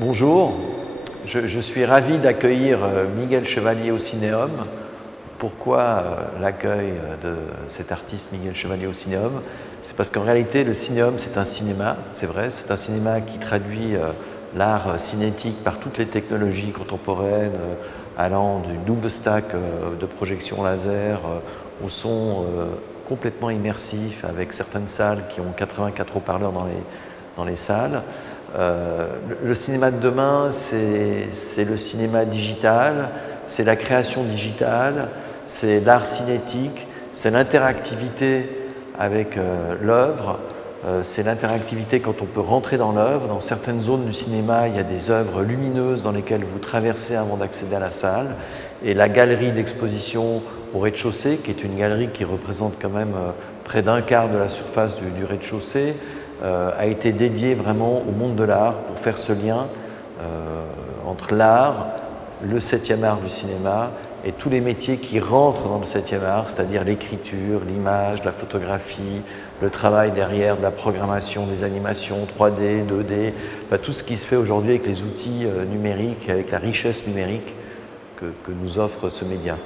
Bonjour, je suis ravi d'accueillir Miguel Chevalier au Cinéum. Pourquoi l'accueil de cet artiste Miguel Chevalier au Cinéum? C'est parce qu'en réalité le Cinéum c'est un cinéma, c'est vrai, c'est un cinéma qui traduit l'art cinétique par toutes les technologies contemporaines, allant du double stack de projection laser au son complètement immersif avec certaines salles qui ont 84 haut-parleurs dans les salles. Le cinéma de demain, c'est le cinéma digital, c'est la création digitale, c'est l'art cinétique, c'est l'interactivité avec l'œuvre, c'est l'interactivité quand on peut rentrer dans l'œuvre. Dans certaines zones du cinéma, il y a des œuvres lumineuses dans lesquelles vous traversez avant d'accéder à la salle. Et la galerie d'exposition au rez-de-chaussée, qui est une galerie qui représente quand même près d'un quart de la surface du rez-de-chaussée, a été dédié vraiment au monde de l'art pour faire ce lien entre l'art, le 7e art du cinéma et tous les métiers qui rentrent dans le 7e art, c'est-à-dire l'écriture, l'image, la photographie, le travail derrière de la programmation, des animations 3D, 2D, enfin, tout ce qui se fait aujourd'hui avec les outils numériques, avec la richesse numérique que nous offre ce média.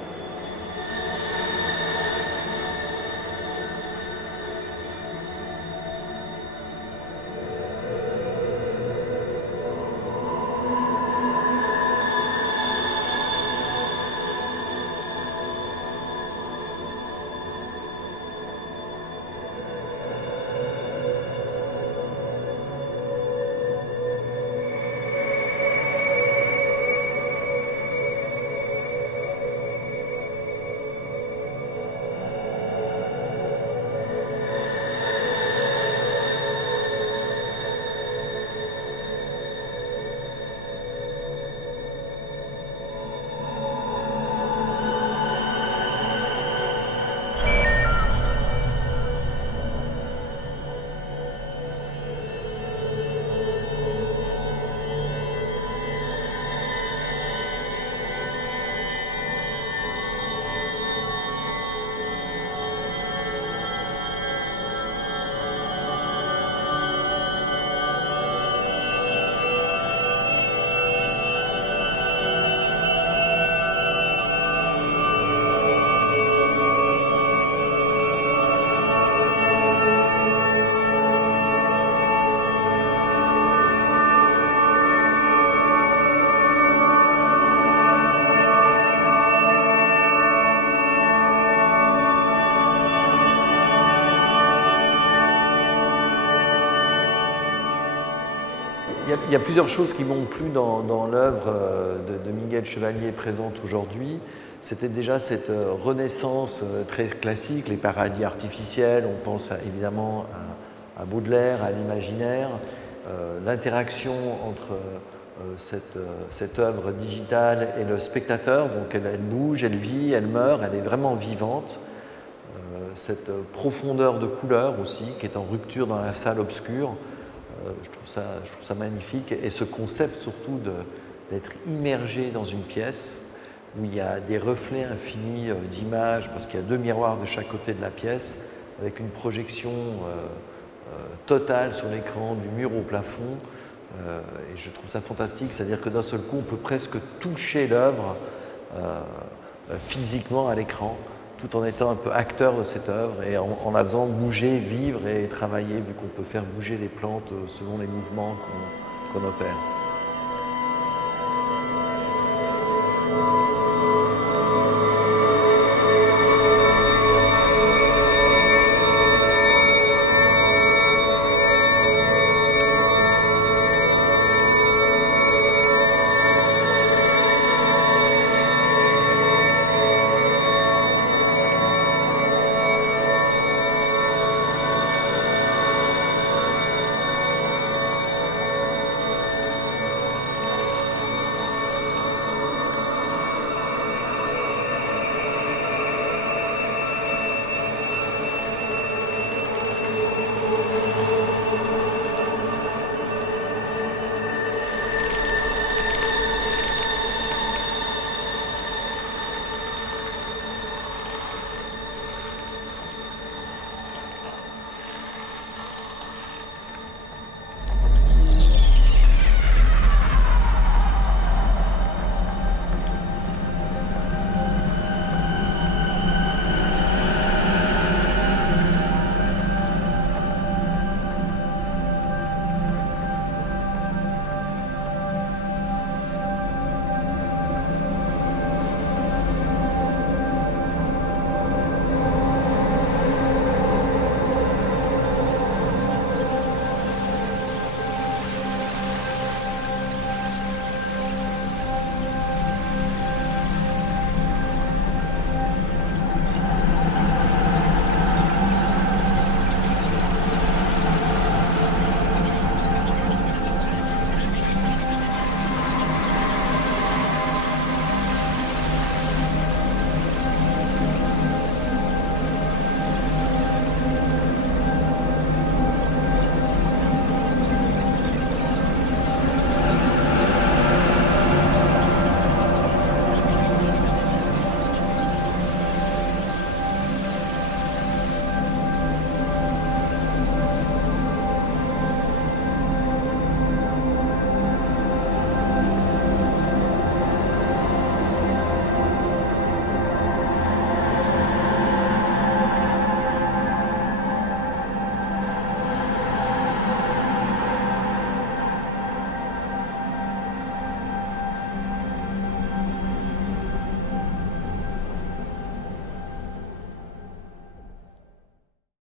Il y a plusieurs choses qui m'ont plu dans l'œuvre de Miguel Chevalier présente aujourd'hui. C'était déjà cette renaissance très classique, les paradis artificiels, on pense évidemment à Baudelaire, à l'imaginaire, l'interaction entre cette œuvre digitale et le spectateur, donc elle bouge, elle vit, elle meurt, elle est vraiment vivante. Cette profondeur de couleur aussi, qui est en rupture dans la salle obscure. Je trouve ça magnifique, et ce concept surtout d'être immergé dans une pièce où il y a des reflets infinis d'images, parce qu'il y a 2 miroirs de chaque côté de la pièce, avec une projection totale sur l'écran, du mur au plafond, et je trouve ça fantastique, c'est-à-dire que d'un seul coup on peut presque toucher l'œuvre physiquement à l'écran, tout en étant un peu acteur de cette œuvre et en la faisant bouger, vivre et travailler, vu qu'on peut faire bouger les plantes selon les mouvements qu'on opère.